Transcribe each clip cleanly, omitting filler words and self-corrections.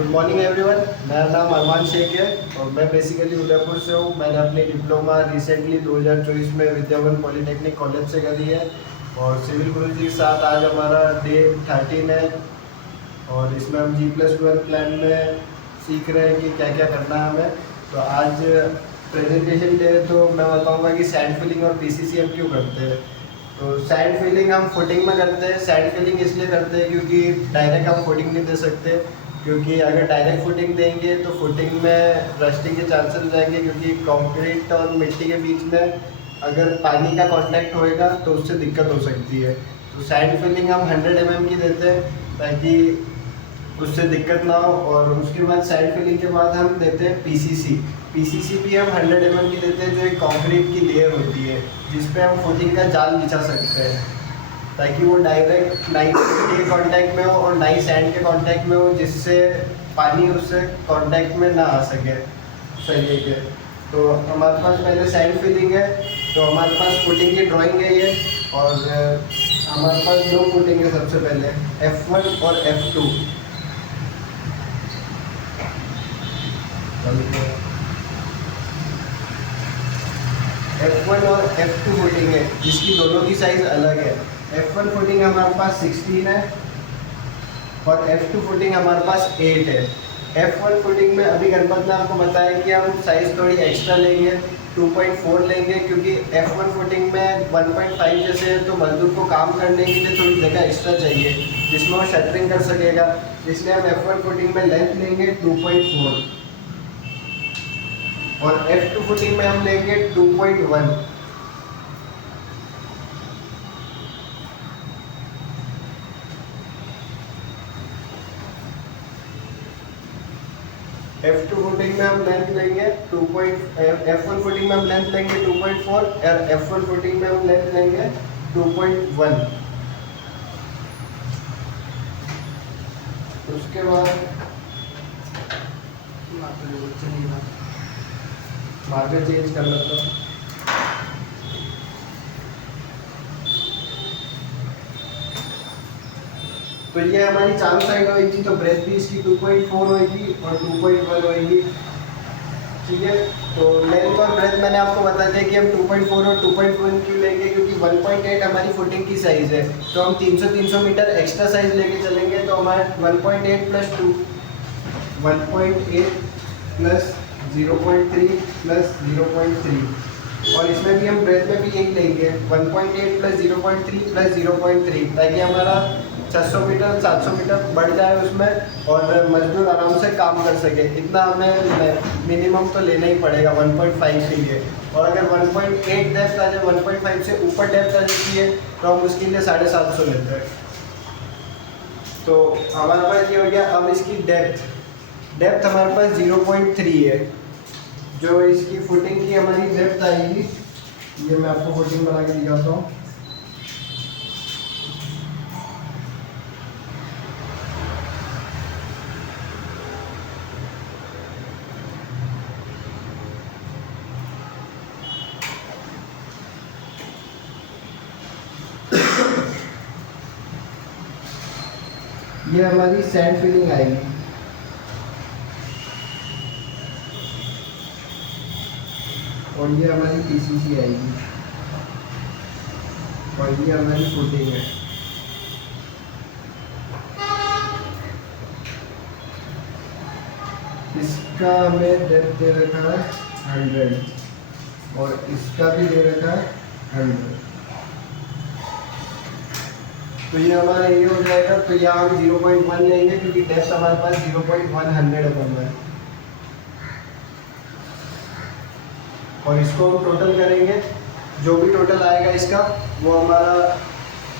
Good morning everyone. मेरा नाम अरमान शेख है और मैं बेसिकली उदयपुर से हूँ। मैंने अपनी डिप्लोमा रिसेंटली 2024 में विद्यावन पॉलिटेक्निक कॉलेज से करी है और सिविल गुरुजी के साथ आज हमारा डे 13 है और इसमें हम G+1 प्लान में सीख रहे हैं कि क्या क्या करना है हमें। तो आज प्रेजेंटेशन डे तो मैं बताऊँगा कि सैंड फिलिंग और PCC हम क्यों करते हैं। तो सैंड फिलिंग हम फुटिंग में करते हैं। सैंड फिलिंग इसलिए करते हैं क्योंकि डायरेक्ट हम फुटिंग नहीं दे सकते, क्योंकि अगर डायरेक्ट फुटिंग देंगे तो फुटिंग में रस्टिंग के चांसेस हो जाएंगे, क्योंकि कंक्रीट और मिट्टी के बीच में अगर पानी का कांटेक्ट होएगा तो उससे दिक्कत हो सकती है। तो सैंड फिलिंग हम 100 mm की देते हैं ताकि उससे दिक्कत ना हो। और उसके बाद सैंड फिलिंग के बाद हम देते हैं PCC भी हम 100 mm की देते हैं, जो एक कंक्रीट की लेयर होती है जिस पे हम फुटिंग का जाल बिछा सकते हैं ताकि वो डायरेक्ट नाइस के कांटेक्ट में हो और नाइस सैंड के कांटेक्ट में हो, जिससे पानी उससे कांटेक्ट में ना आ सके। सही है। तो हमारे पास पहले सैंड फिलिंग है, तो हमारे पास फुटिंग की ड्राइंग है ये, और हमारे पास दो फुटिंग है। सबसे पहले F1 और F2। F1 और F2 फुटिंग है जिसकी दोनों की साइज़ अलग है। F1 फुटिंग हमारे पास 16 है और F2 फुटिंग हमारे पास 8 है। F1 फुटिंग में अभी गणपत ने आपको बताया कि हम साइज़ थोड़ी एक्स्ट्रा लेंगे, 2.4 लेंगे, क्योंकि F1 फुटिंग में 1.5 जैसे है तो मजदूर को काम करने के लिए थोड़ी जगह एक्स्ट्रा चाहिए जिसमें वो शटरिंग कर सकेगा। इसलिए हम F1 फुटिंग में लेंथ लेंगे 2.4 और F2 फुटिंग में हम लेंगे 2.1। F2 फुटिंग में हम लेंथ लेंगे F1 फुटिंग में हम लेंथ लेंगे 2.4 और F1 फुटिंग में हम लेंथ लेंगे 2.1। उसके बाद मार्कर चेंज कर लेता हूँ। तो ये हमारी चारों साइड होगी, तो ब्रेथ भी इसकी 2.4 होगी और 2.1 होगी। ठीक है। तो लेंथ और ब्रेथ मैंने आपको बता दिया कि हम 2.4 और 2.1 क्यों लेंगे, क्योंकि 1.8 हमारी फुटिंग की साइज़ है। तो हम 300 मीटर एक्स्ट्रा साइज लेके चलेंगे, तो हमारे 1.8 प्लस 2 1.8 प्लस 0.3 प्लस 0.3, और इसमें भी हम ब्रेथ में भी यही लेंगे 1.8 प्लस 0.3 प्लस 0.3, ताकि हमारा 600 मीटर 700 मीटर बढ़ जाए उसमें और मजदूर आराम से काम कर सके। इतना हमें मिनिमम तो लेना ही पड़ेगा 1.5 के लिए। और अगर 1.8 डेप्थ आ जाए, 1.5 से ऊपर डेप्थ आ जाती है तो हम उसके लिए 750 लेते हैं। तो हमारे पास ये हो गया। अब इसकी डेप्थ हमारे पास 0.3 है। जो इसकी फुटिंग की हमारी डेप्थ आएगी, ये मैं आपको फुटिंग बना के दिखाता हूँ। ये हमारी सैंड फिलिंग आएगी और ये हमारी PCC आएगी और ये हमारी फुटिंग है। इसका हमें डेप्थ दे रखा है 100 और इसका भी दे रखा है 100। तो ये हमारा ये हो जाएगा। तो यहाँ हम 0.1 लेंगे क्योंकि डेप्थ हमारे पास 0.100 है और इसको हम टोटल करेंगे। जो भी टोटल आएगा इसका वो हमारा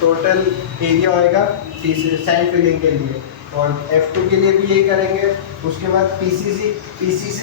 टोटल एरिया होएगा सैंड फिलिंग के लिए। और F2 के लिए भी यही करेंगे। उसके बाद PCC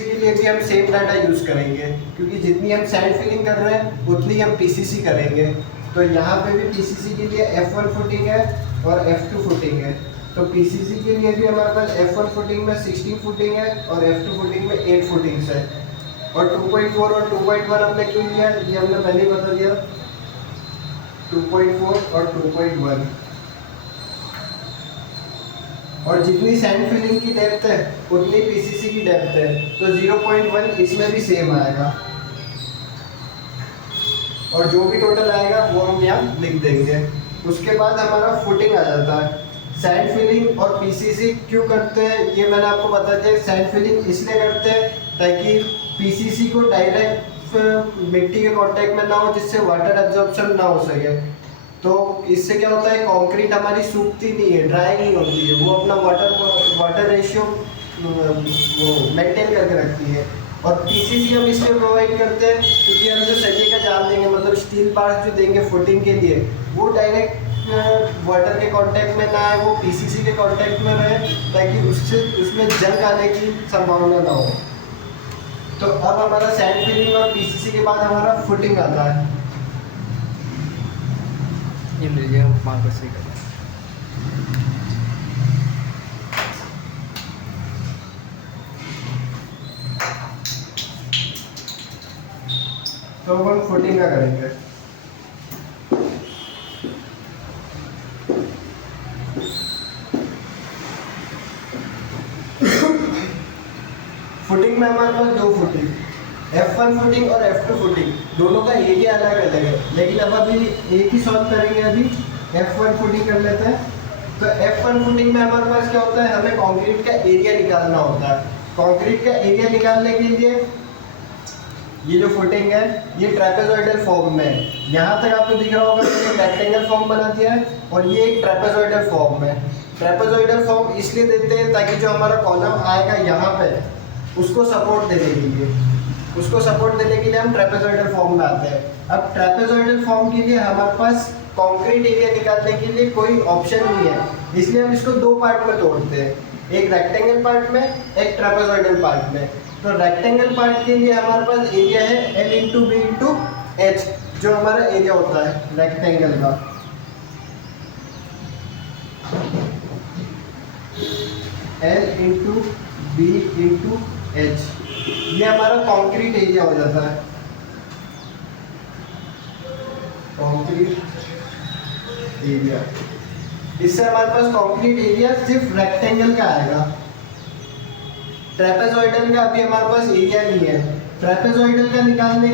के लिए भी हम सेम डाटा यूज़ करेंगे, क्योंकि जितनी हम सैंड फिलिंग कर रहे हैं उतनी हम PCC करेंगे। तो यहाँ पे भी PCC के लिए F1 फुटिंग है और F2 फुटिंग है। तो PCC के लिए भी हमारे पास F1 फुटिंग में 16 फुटिंग है और F2 फुटिंग में 8 फुटिंग्स है। और 2.4 और 2.1 हमने क्यों लिया, ये हमने पहले ही बता दिया। 2.4 और 2.1। और जितनी सैंड फिलिंग की डेप्थ है उतनी पीसीसी की डेप्थ है, तो 0.1 इसमें भी सेम आएगा, और जो भी टोटल आएगा वो हम यहाँ लिख देंगे। उसके बाद हमारा फुटिंग आ जाता है। सैंड फिलिंग और पीसीसी क्यों करते हैं ये मैंने आपको बता दिया। सैंड फिलिंग इसलिए करते हैं ताकि पीसीसी को डायरेक्ट मिट्टी के कांटेक्ट में ना हो, जिससे वाटर एब्जॉर्प्शन ना हो सके। तो इससे क्या होता है, कंक्रीट हमारी सूखती नहीं है, ड्राई नहीं होती है, वो अपना वाटर रेशियो वो मेंटेन करके रखती है। और पीसीसी हम इसलिए प्रोवाइड करते हैं क्योंकि हम जो सरिये का जाल देंगे, मतलब स्टील पार्ट जो देंगे फुटिंग के लिए, वो डायरेक्ट वाटर के कांटेक्ट में ना आए, वो पीसीसी के कांटेक्ट में रहे, ताकि उसमें जंग आने की संभावना ना हो। तो अब हमारा सैंड फिलिंग और पीसीसी के बाद हमारा फुटिंग आता है। ये लीजिए मार्कर से करना। तो हम फुटिंग का करेंगे। फुटिंग में हमारे पास दो फुटिंग, F1 फुटिंग और F2 फुटिंग, दोनों का एरिया अलग अलग है, लेकिन अब अभी एक ही सॉल्व करेंगे। अभी F1 फुटिंग कर लेते हैं। तो F1 फुटिंग में हमारे पास क्या होता है, हमें कंक्रीट का एरिया निकालना होता है। कंक्रीट का एरिया निकालने के लिए ये जो फुटिंग है ये ट्रेपेजॉइडल फॉर्म में है। यहाँ तक आपको दिख रहा होगा कि ये रेक्टेंगल फॉर्म बना दिया है, और ये एक ट्रेपेजॉइडल फॉर्म है। ट्रेपेजॉइडल फॉर्म इसलिए देते हैं ताकि जो हमारा कॉलम आएगा यहाँ पे, उसको सपोर्ट देने के लिए, हम ट्रेपेजॉइडल फॉर्म में आते हैं। अब ट्रेपेजॉइडल फॉर्म के लिए हमारे पास कंक्रीट एरिया निकालने के लिए कोई ऑप्शन नहीं है, इसलिए हम इसको दो पार्ट में तोड़ते हैं, एक रेक्टेंगल पार्ट में, एक ट्रेपेजॉइडल पार्ट में। तो रेक्टेंगल पार्ट के लिए हमारे पास एरिया है L into b into h, जो हमारा एरिया होता है रेक्टेंगल का। L into b into h, ये हमारा कंक्रीट एरिया हो जाता है। कंक्रीट एरिया, इससे हमारे पास कंक्रीट एरिया सिर्फ रेक्टेंगल का आएगा। ट्रेपेजॉइडल का अभी हमारे पास एरिया नहीं है। ट्रेपेजॉइडल का निकालने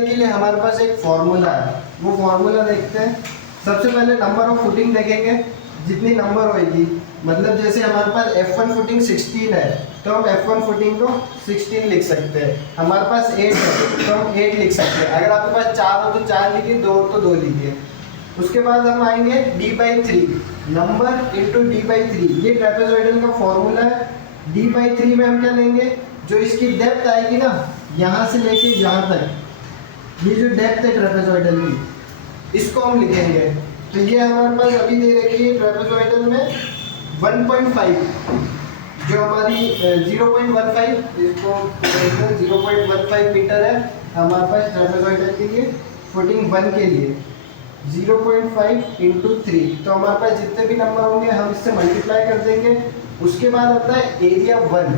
के लिए हमारे पास एक फॉर्मूला है, वो फॉर्मूला देखते हैं। सबसे पहले नंबर ऑफ फुटिंग देखेंगे, जितनी नंबर होगी, मतलब जैसे हमारे पास F1 फुटिंग 16 है, तो हम F1 फुटिंग को 16 लिख सकते हैं। हमारे पास 8 है तो हम 8 लिख सकते हैं। अगर आपके पास 4 हो तो 4 लिखिए, 2 हो तो 2 लिखिए। उसके बाद हम आएंगे D/3, नंबर इंटू D/3, ये ट्रेपेजॉइडल का फॉर्मूला है। D/3 में हम क्या लेंगे, जो इसकी डेप्थ आएगी ना, यहाँ से लेके यहाँ तक, ये जो डेप्थ है ट्रेपेजॉइडल की, इसको हम लिखेंगे। तो ये हमारे पास अभी दे रखी है ट्रेपेजॉइडल में 1.5, जो हमारी 0.15, इसको 0.15 मीटर है हमारे पास ट्रेपेजॉइडल के लिए। फुटिंग 1 के लिए 0.5 इंटू 3, तो हमारे पास जितने भी नंबर होंगे हम इससे मल्टीप्लाई कर देंगे। उसके बाद आता है एरिया 1।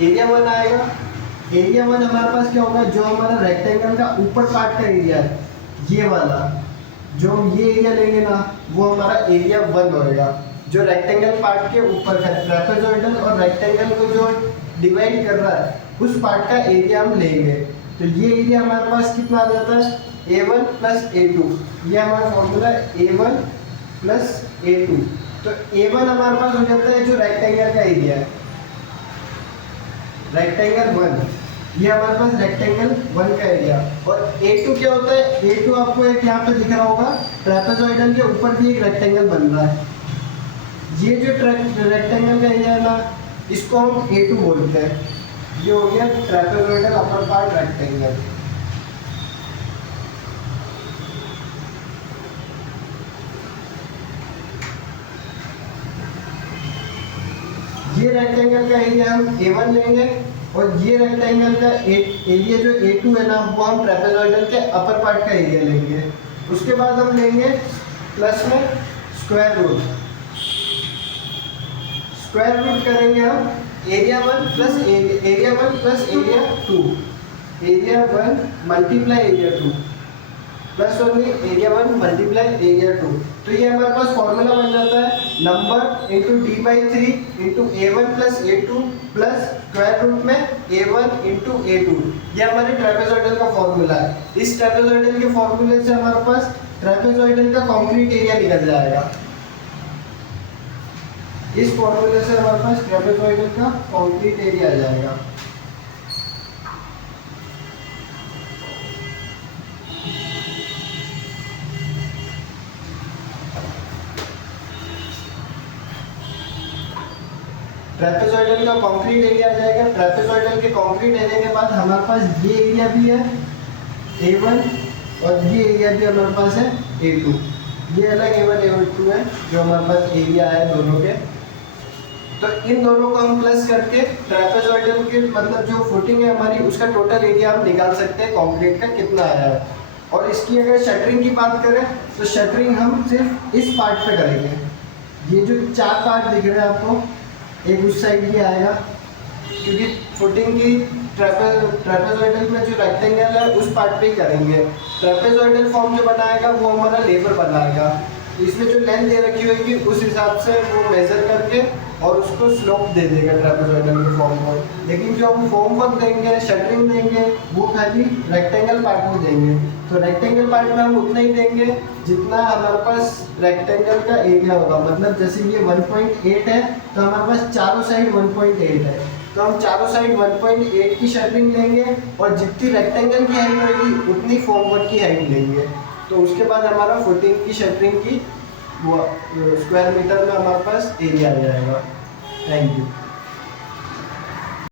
एरिया 1 आएगा। एरिया 1 हमारे पास क्या होगा, जो हमारा रेक्टेंगल का ऊपर पार्ट का एरिया है, ये वाला, जो हम ये एरिया लेंगे ना, वो हमारा एरिया 1 होएगा, जो रेक्टेंगल पार्ट के ऊपर का। ट्रेपेजॉइडल और रेक्टेंगल को जो डिवाइड कर रहा है, उस पार्ट का एरिया हम लेंगे। तो ये एरिया हमारे पास कितना आ जाता है, A1 प्लस A2, ये हमारा फॉर्मूला है A1 प्लस A2। तो A1 हमारे पास हो जाता है जो रेक्टेंगल का एरिया है, रेक्टेंगल 1, ये हमारे पास रेक्टेंगल 1 का एरिया। और A2 क्या होता है, A2 आपको एक यहाँ पे दिख रहा होगा, ट्रेपेजॉइडल के ऊपर भी एक रेक्टेंगल बन रहा है। ये जो रेक्टेंगल का एरिया है ना, इसको हम A2 बोलते हैं। ये हो गया ट्रेपेजॉइडल अपर पार्ट रेक्टेंगल। ये रेक्टेंगल का एरिया हम A1 लेंगे, और ये रेक्टेंगल का एरिया जो A2 है ना, वो हम ट्रेपेजॉइडल के अपर पार्ट का एरिया लेंगे। उसके बाद हम लेंगे प्लस में स्क्वायर रूट। स्क्वायर रूट करेंगे हम area 1 plus area plus area 2, area 1 multiply area 2 plus only area 1 multiply area 2। तो ये हमारे पास फॉर्मूला बन जाता है number into d/3 into a1 plus a2 plus square root में a1 इंटू a2। ये हमारे ट्रेपेजॉइडल का फॉर्मूला है। इस ट्रेपेजॉइडल के फॉर्मूले से हमारे पास ट्रेपेजॉइडल का कंक्रीट एरिया निकल जाएगा। इस फॉर्मूले से हमारे पास ट्रेपेजॉइडल का कंक्रीट एरिया आ जाएगा। ट्रेपेजॉइडल का कंक्रीट एरिया आ जाएगा। ट्रेपेजॉइडल के कंक्रीट एरिया के बाद हमारे पास ये एरिया भी है A1 और ये एरिया भी हमारे पास है A2। ये अलग A1 A2 है जो हमारे पास एरिया है दोनों के। तो इन दोनों को हम प्लस करके ट्रेपेजॉइडल के मतलब जो फुटिंग है हमारी उसका टोटल एरिया हम निकाल सकते हैं कंक्रीट का कितना आया है। और इसकी अगर शटरिंग की बात करें तो शटरिंग हम सिर्फ इस पार्ट पे करेंगे। ये जो 4 पार्ट दिख रहे हैं आपको, एक उस साइड भी आएगा क्योंकि फुटिंग की ट्रेपेजॉइडल में जो रेक्टेंगल है उस पार्ट पे ही करेंगे। ट्रेपेजॉइडल फॉर्म जो बनाएगा वो हमारा लेबर बनाएगा। इसमें जो लेंथ दे रखी होगी उस हिसाब से वो मेजर करके और उसको स्लोप दे देगा ट्रेपेजॉइडल के फॉर्म को। लेकिन जो हम फॉर्म वर्क देंगे, शटरिंग देंगे, वो खाली रेक्टेंगल पार्ट में देंगे। तो रेक्टेंगल पार्ट में हम उतना ही देंगे जितना हमारे पास रेक्टेंगल का एरिया होगा। मतलब जैसे ये 1.8 है तो हमारे पास चारों साइड 1.8 है, तो हम चारों साइड 1.8 की शटरिंग लेंगे और जितनी रेक्टेंगल की हाइट होगी उतनी फॉर्म वर्क की हाइट लेंगे। तो उसके बाद हमारा फुटिंग की शटरिंग की वो स्क्वायर मीटर में हमारे पास एरिया आ जाएगा। Thank you.